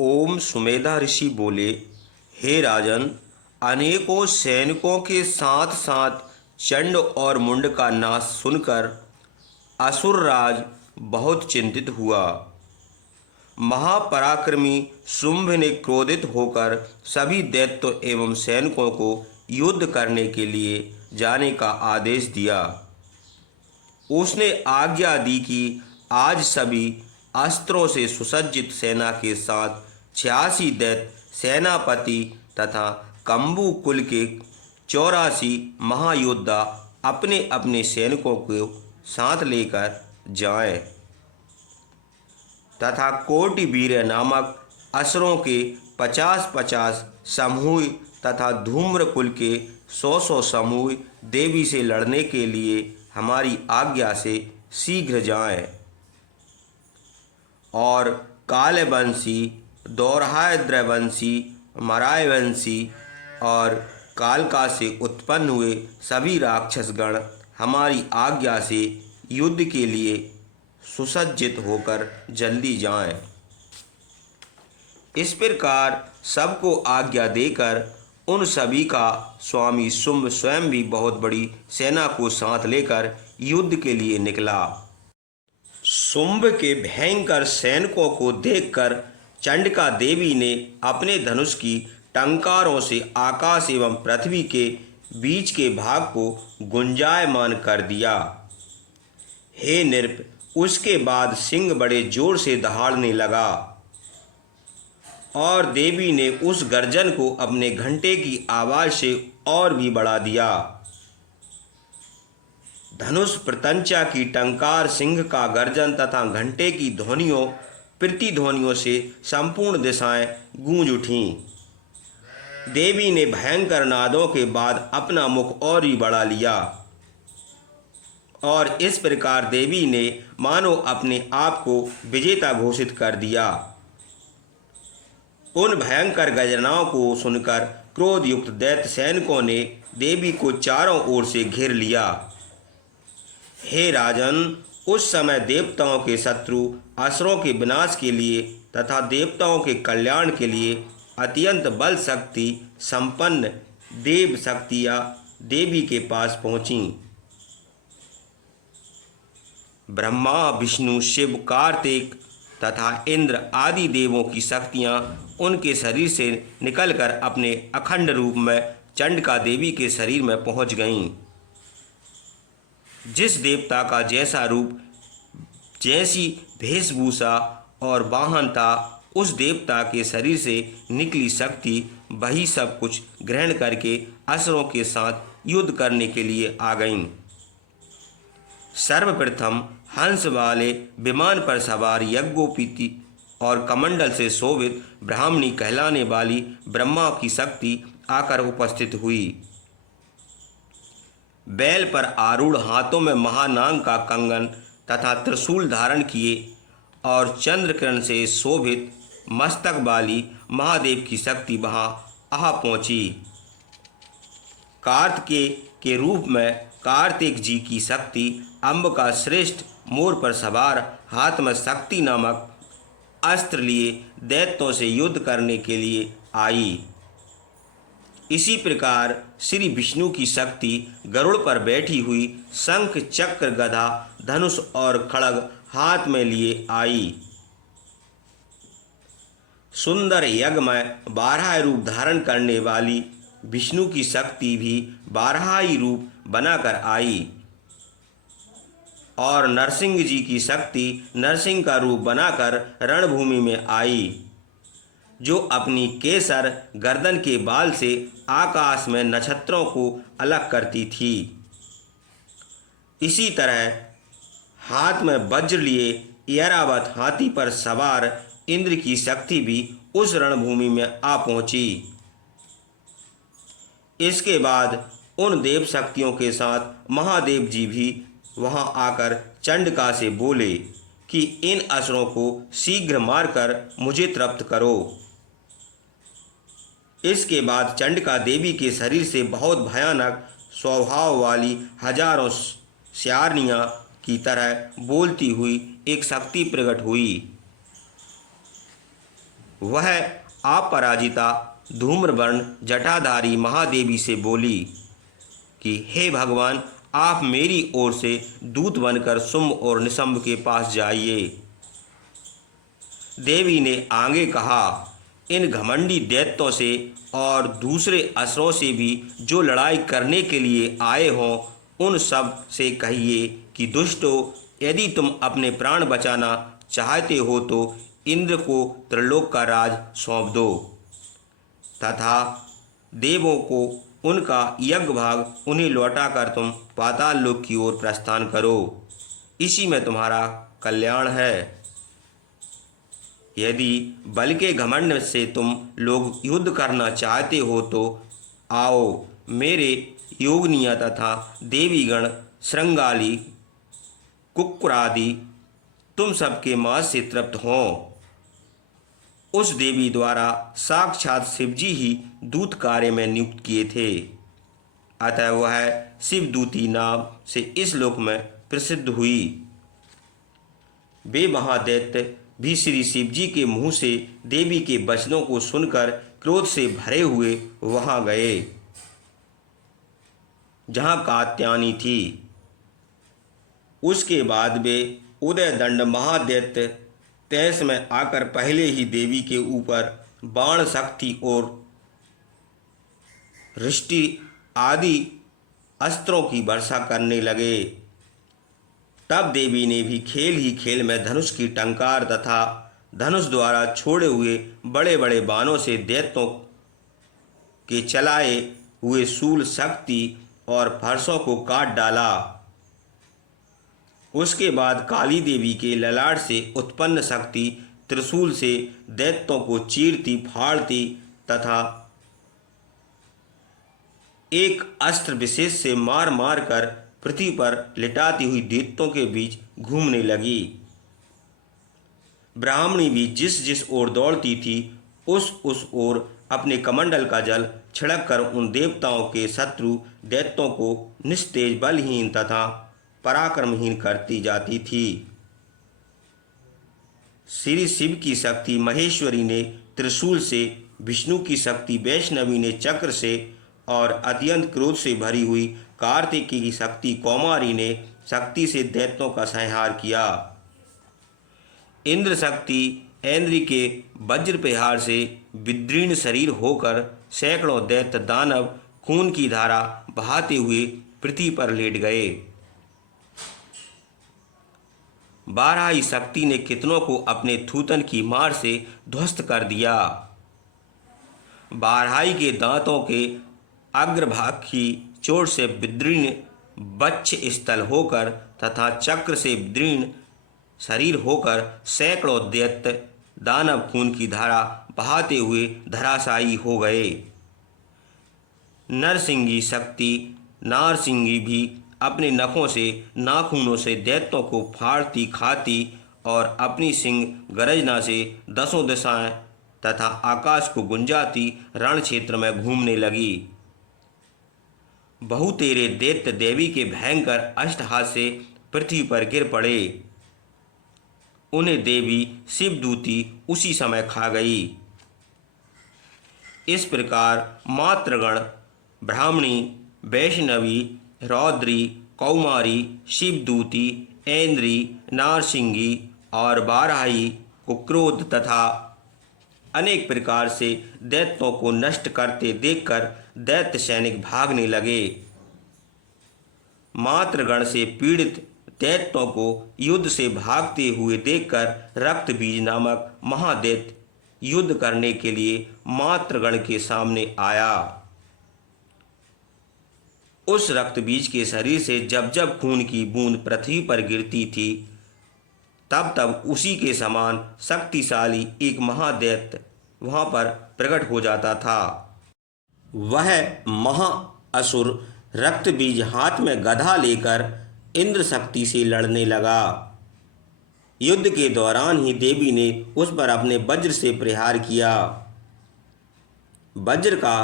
ओम सुमेधा ऋषि बोले, हे राजन, अनेकों सैनिकों के साथ साथ चंड और मुंड का नाश सुनकर असुरराज बहुत चिंतित हुआ। महापराक्रमी शुंभ ने क्रोधित होकर सभी दैत्य एवं सैनिकों को युद्ध करने के लिए जाने का आदेश दिया। उसने आज्ञा दी कि आज सभी अस्त्रों से सुसज्जित सेना के साथ 86 दैत्य सेनापति तथा कंबू कुल के 84 महायोद्धा अपने अपने सैनिकों को साथ लेकर जाएं तथा कोटि वीर्य नामक असुरों के 50-50 समूह तथा धूम्र कुल के 100-100 समूह देवी से लड़ने के लिए हमारी आज्ञा से शीघ्र जाएं। और कालवंशी, दौर्हाद्रवंशी, मरायवंशी और कालका से उत्पन्न हुए सभी राक्षसगण हमारी आज्ञा से युद्ध के लिए सुसज्जित होकर जल्दी जाएं। इस प्रकार सबको आज्ञा देकर उन सभी का स्वामी शुंभ स्वयं भी बहुत बड़ी सेना को साथ लेकर युद्ध के लिए निकला। शुंभ के भयंकर सैनिकों को देखकर चंडिका देवी ने अपने धनुष की टंकारों से आकाश एवं पृथ्वी के बीच के भाग को गुंजायमान कर दिया। हे नृप, उसके बाद सिंह बड़े जोर से दहाड़ने लगा और देवी ने उस गर्जन को अपने घंटे की आवाज से और भी बढ़ा दिया। धनुष प्रत्यंचा की टंकार, सिंह का गर्जन तथा घंटे की ध्वनियों प्रतिध्वनियों से संपूर्ण दिशाएं गूंज उठीं। देवी ने भयंकर नादों के बाद अपना मुख और भी बढ़ा लिया और इस प्रकार देवी ने मानो अपने आप को विजेता घोषित कर दिया। उन भयंकर गर्जनाओं को सुनकर क्रोध युक्त दैत्य सैनिकों ने देवी को चारों ओर से घेर लिया। हे राजन, उस समय देवताओं के शत्रु असुरों के विनाश के लिए तथा देवताओं के कल्याण के लिए अत्यंत बल शक्ति संपन्न देव शक्तियाँ देवी के पास पहुँचीं। ब्रह्मा, विष्णु, शिव, कार्तिक तथा इंद्र आदि देवों की शक्तियाँ उनके शरीर से निकलकर अपने अखंड रूप में चंडिका देवी के शरीर में पहुँच गईं। जिस देवता का जैसा रूप, जैसी वेशभूषा और वाहन था, उस देवता के शरीर से निकली शक्ति वही सब कुछ ग्रहण करके असुरों के साथ युद्ध करने के लिए आ गईं। सर्वप्रथम हंस वाले विमान पर सवार यज्ञोपीति और कमंडल से शोभित ब्राह्मणी कहलाने वाली ब्रह्मा की शक्ति आकर उपस्थित हुई। बैल पर आरूढ़, हाथों में महानांग का कंगन तथा त्रिशूल धारण किए और चंद्रकिरण से शोभित मस्तक वाली महादेव की शक्ति वहाँ आ पहुँची। कार्तिकेय के रूप में कार्तिक जी की शक्ति अम्ब का श्रेष्ठ मोर पर सवार, हाथ में शक्ति नामक अस्त्र लिए दैत्यों से युद्ध करने के लिए आई। इसी प्रकार श्री विष्णु की शक्ति गरुड़ पर बैठी हुई शंख, चक्र, गदा, धनुष और खड्ग हाथ में लिए आई। सुंदर यज्ञ में 12 रूप धारण करने वाली विष्णु की शक्ति भी 12 ही रूप बनाकर आई और नरसिंह जी की शक्ति नरसिंह का रूप बनाकर रणभूमि में आई, जो अपनी केसर गर्दन के बाल से आकाश में नक्षत्रों को अलग करती थी। इसी तरह हाथ में वज्र लिए ऐरावत हाथी पर सवार इंद्र की शक्ति भी उस रणभूमि में आ पहुंची। इसके बाद उन देव शक्तियों के साथ महादेव जी भी वहां आकर चंडिका से बोले कि इन असुरों को शीघ्र मारकर मुझे तृप्त करो। इसके बाद चंडिका देवी के शरीर से बहुत भयानक स्वभाव वाली हजारों स्यारनियाँ की तरह बोलती हुई एक शक्ति प्रकट हुई। वह अपराजिता धूम्रवर्ण जटाधारी महादेवी से बोली कि हे भगवान, आप मेरी ओर से दूत बनकर शुंभ और निशंभ के पास जाइए। देवी ने आगे कहा, इन घमंडी दैत्यों से और दूसरे असुरों से भी जो लड़ाई करने के लिए आए हों, उन सब से कहिए कि दुष्टों, यदि तुम अपने प्राण बचाना चाहते हो तो इंद्र को त्रिलोक का राज सौंप दो तथा देवों को उनका यज्ञ भाग उन्हें लौटाकर तुम पाताल लोक की ओर प्रस्थान करो। इसी में तुम्हारा कल्याण है। यदि बल के घमंड से तुम लोग युद्ध करना चाहते हो तो आओ, मेरे योगनिया तथा देवीगण श्रृंगाली कुक्कुरादि तुम सबके मांस से तृप्त हों। उस देवी द्वारा साक्षात शिवजी ही दूत कार्य में नियुक्त किए थे, अतः वह शिवदूती नाम से इस लोक में प्रसिद्ध हुई। वे महादैत्य भी श्री शिवजी के मुंह से देवी के वचनों को सुनकर क्रोध से भरे हुए वहां गए जहां कात्यायनी थी। उसके बाद वे उदयदंड महादैत्य तेज में आकर पहले ही देवी के ऊपर बाण शक्ति और रिष्टि आदि अस्त्रों की वर्षा करने लगे। तब देवी ने भी खेल ही खेल में धनुष की टंकार तथा धनुष द्वारा छोड़े हुए बड़े बड़े बाणों से दैत्यों के चलाए हुए शूल शक्ति और फरसों को काट डाला। उसके बाद काली देवी के ललाट से उत्पन्न शक्ति त्रिशूल से दैत्यों को चीरती फाड़ती तथा एक अस्त्र विशेष से मार मार कर पृथ्वी पर लिटाती हुई दैत्यों के बीच घूमने लगी। ब्राह्मणी भी जिस जिस ओर दौड़ती थी उस ओर अपने कमंडल का जल छिड़क कर उन देवताओं के शत्रु दैत्यों को निस्तेज बलहीन तथा पराक्रमहीन करती जाती थी। श्री शिव की शक्ति महेश्वरी ने त्रिशूल से, विष्णु की शक्ति वैष्णवी ने चक्र से और अत्यंत क्रोध से भरी हुई कार्तिकी की शक्ति कौमारी ने शक्ति से दैत्यों का संहार किया। इंद्र शक्ति ऐन्द्री के वज्र प्रहार से विदीर्ण शरीर होकर सैकड़ों दैत्य दानव खून की धारा बहाते हुए पृथ्वी पर लेट गए। बारहाई शक्ति ने कितनों को अपने थूतन की मार से ध्वस्त कर दिया। बारहाई के दांतों के अग्रभाग की चोट से विदीर्ण वक्ष स्थल होकर तथा चक्र से विदीर्ण शरीर होकर सैकड़ों दैत्य दानव खून की धारा बहाते हुए धराशायी हो गए। नरसिंगी शक्ति नारसिंगी भी अपने नखों से नाखूनों से दैत्यों को फाड़ती खाती और अपनी सिंह गरजना से दसों दिशाएं तथा आकाश को गुंजाती रण क्षेत्र में घूमने लगी। बहुतेरे दैत्य देवी के भयंकर अष्टहास से पृथ्वी पर गिर पड़े। उन्हें देवी शिवदूती उसी समय खा गई। इस प्रकार मातृगण ब्राह्मणी, वैष्णवी, रौद्री, कौमारी, शिवदूती, ऐन्द्री, नारसिंगी और बारहाई को क्रोध तथा अनेक प्रकार से दैत्यों को नष्ट करते देखकर दैत्य सैनिक भागने लगे। मातृगण से पीड़ित दैत्यों को युद्ध से भागते हुए देखकर रक्तबीज नामक महादैत्य युद्ध करने के लिए मातृगण के सामने आया। उस रक्तबीज के शरीर से जब जब खून की बूंद पृथ्वी पर गिरती थी तब तब उसी के समान शक्तिशाली एक महादैत्य वहां पर प्रकट हो जाता था। वह महाअसुर रक्तबीज हाथ में गदा लेकर इंद्र शक्ति से लड़ने लगा। युद्ध के दौरान ही देवी ने उस पर अपने वज्र से प्रहार किया। वज्र का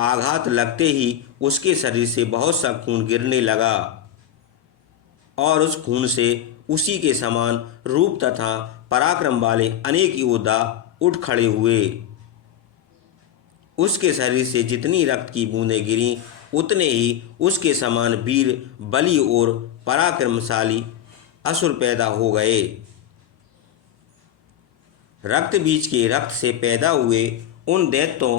आघात लगते ही उसके शरीर से बहुत सा खून गिरने लगा और उस खून से उसी के समान रूप तथा पराक्रम वाले अनेक योद्धा उठ खड़े हुए। उसके शरीर से जितनी रक्त की बूंदें गिरीं, उतने ही उसके समान वीर, बली और पराक्रमशाली असुर पैदा हो गए। रक्त बीज के रक्त से पैदा हुए उन दैत्यों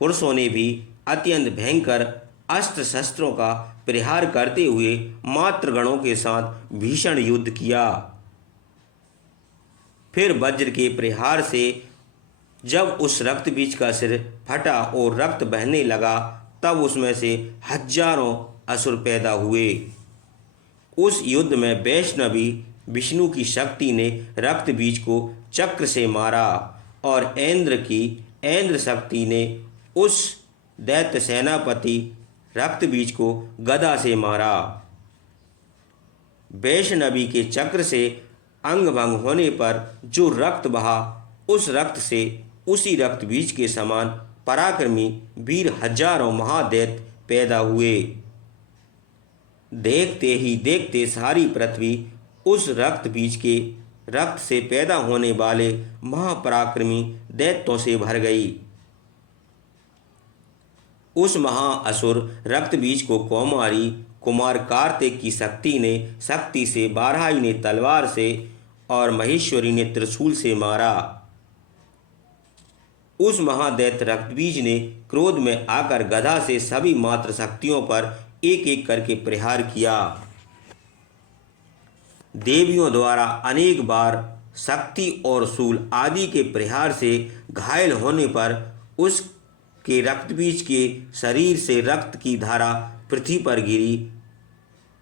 पुरुषों ने भी अत्यंत भयंकर अस्त्र शस्त्रों का प्रहार करते हुए मातृगणों के साथ भीषण युद्ध किया। फिर वज्र के प्रहार से जब उस रक्त बीज का सिर फटा और रक्त बहने लगा, तब उसमें से हजारों असुर पैदा हुए। उस युद्ध में वैष्णवी विष्णु की शक्ति ने रक्त बीज को चक्र से मारा और ऐन्द्र शक्ति ने उस दैत्य सेनापति रक्त बीज को गदा से मारा। वैष्णवी के चक्र से अंग भंग होने पर जो रक्त बहा, उस रक्त से उसी रक्त बीज के समान पराक्रमी वीर हजारों महादैत्य पैदा हुए। देखते ही देखते सारी पृथ्वी उस रक्त बीज के रक्त से पैदा होने वाले महापराक्रमी दैत्यों से भर गई। उस महाअसुर रक्त बीज को कौमारी कुमार कार्तिक की शक्ति से, बारहाई ने तलवार से और महेश्वरी ने त्रिशूल से मारा। उस महादैत्य रक्तबीज ने क्रोध में आकर गदा से सभी मात्र शक्तियों पर एक एक करके प्रहार किया। देवियों द्वारा अनेक बार शक्ति और शूल आदि के प्रहार से घायल होने पर उसके रक्तबीज के शरीर से रक्त की धारा पृथ्वी पर गिरी।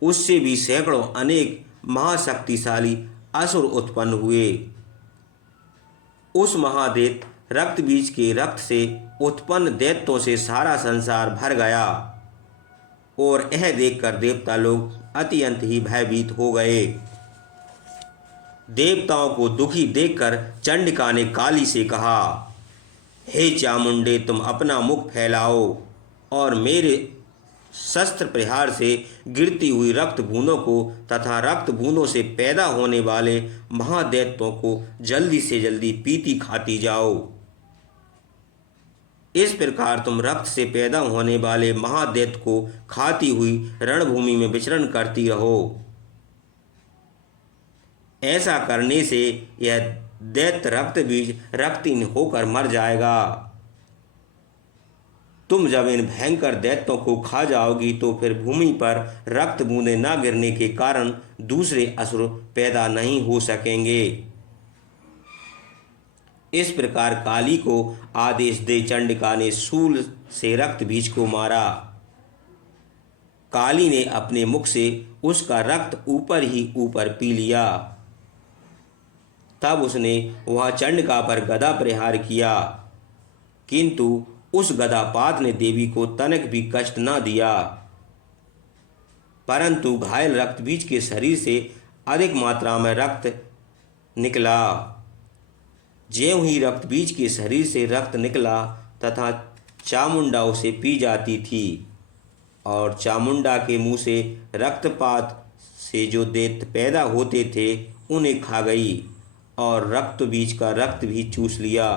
उससे भी सैकड़ों अनेक महाशक्तिशाली असुर उत्पन्न हुए। उस महादैत्य रक्त बीज के रक्त से उत्पन्न दैत्यों से सारा संसार भर गया और यह देखकर देवता लोग अत्यंत ही भयभीत हो गए। देवताओं को दुखी देखकर चंडिका ने काली से कहा, हे चामुंडे, तुम अपना मुख फैलाओ और मेरे शस्त्र प्रहार से गिरती हुई रक्त बूंदों को तथा रक्त बूंदों से पैदा होने वाले महादैत्यों को जल्दी से जल्दी पीती खाती जाओ। इस प्रकार तुम रक्त से पैदा होने वाले महादैत्य को खाती हुई रणभूमि में विचरण करती रहो। ऐसा करने से यह दैत्य रक्त बीज रक्तहीन होकर मर जाएगा। तुम जब इन भयंकर दैत्यों को खा जाओगी तो फिर भूमि पर रक्त बूंदें न गिरने के कारण दूसरे असुर पैदा नहीं हो सकेंगे। इस प्रकार काली को आदेश दे चंडिका ने शूल से रक्त बीज को मारा। काली ने अपने मुख से उसका रक्त ऊपर ही ऊपर पी लिया। तब उसने वह चंडिका पर गदा प्रहार किया, किंतु उस गदापात ने देवी को तनक भी कष्ट न दिया, परंतु घायल रक्त बीज के शरीर से अधिक मात्रा में रक्त निकला। ज्यों ही रक्त बीज के शरीर से रक्त निकला तथा चामुंडा उसे पी जाती थी और चामुंडा के मुंह से रक्तपात से जो दैत्य पैदा होते थे उन्हें खा गई और रक्त बीज का रक्त भी चूस लिया।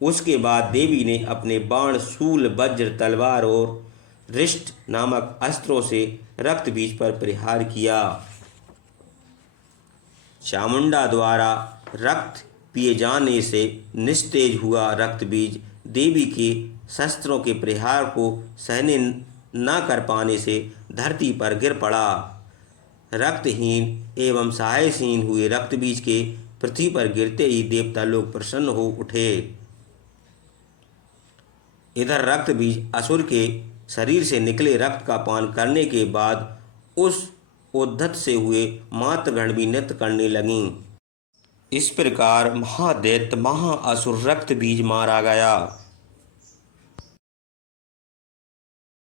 उसके बाद देवी ने अपने बाण, शूल, वज्र, तलवार और रिष्ट नामक अस्त्रों से रक्त बीज पर प्रहार किया। चामुंडा द्वारा रक्त पिए जाने से निस्तेज हुआ रक्त बीज देवी के शस्त्रों के प्रहार को सहने न कर पाने से धरती पर गिर पड़ा। रक्तहीन एवं सहायहीन हुए रक्त बीज के पृथ्वी पर गिरते ही देवता लोग प्रसन्न हो उठे। इधर रक्त बीज असुर के शरीर से निकले रक्त का पान करने के बाद उस उद्धत से हुए मातृगण भी नृत्य करने लगीं। इस प्रकार महादैत्य महाअसुर रक्त बीज मारा गया।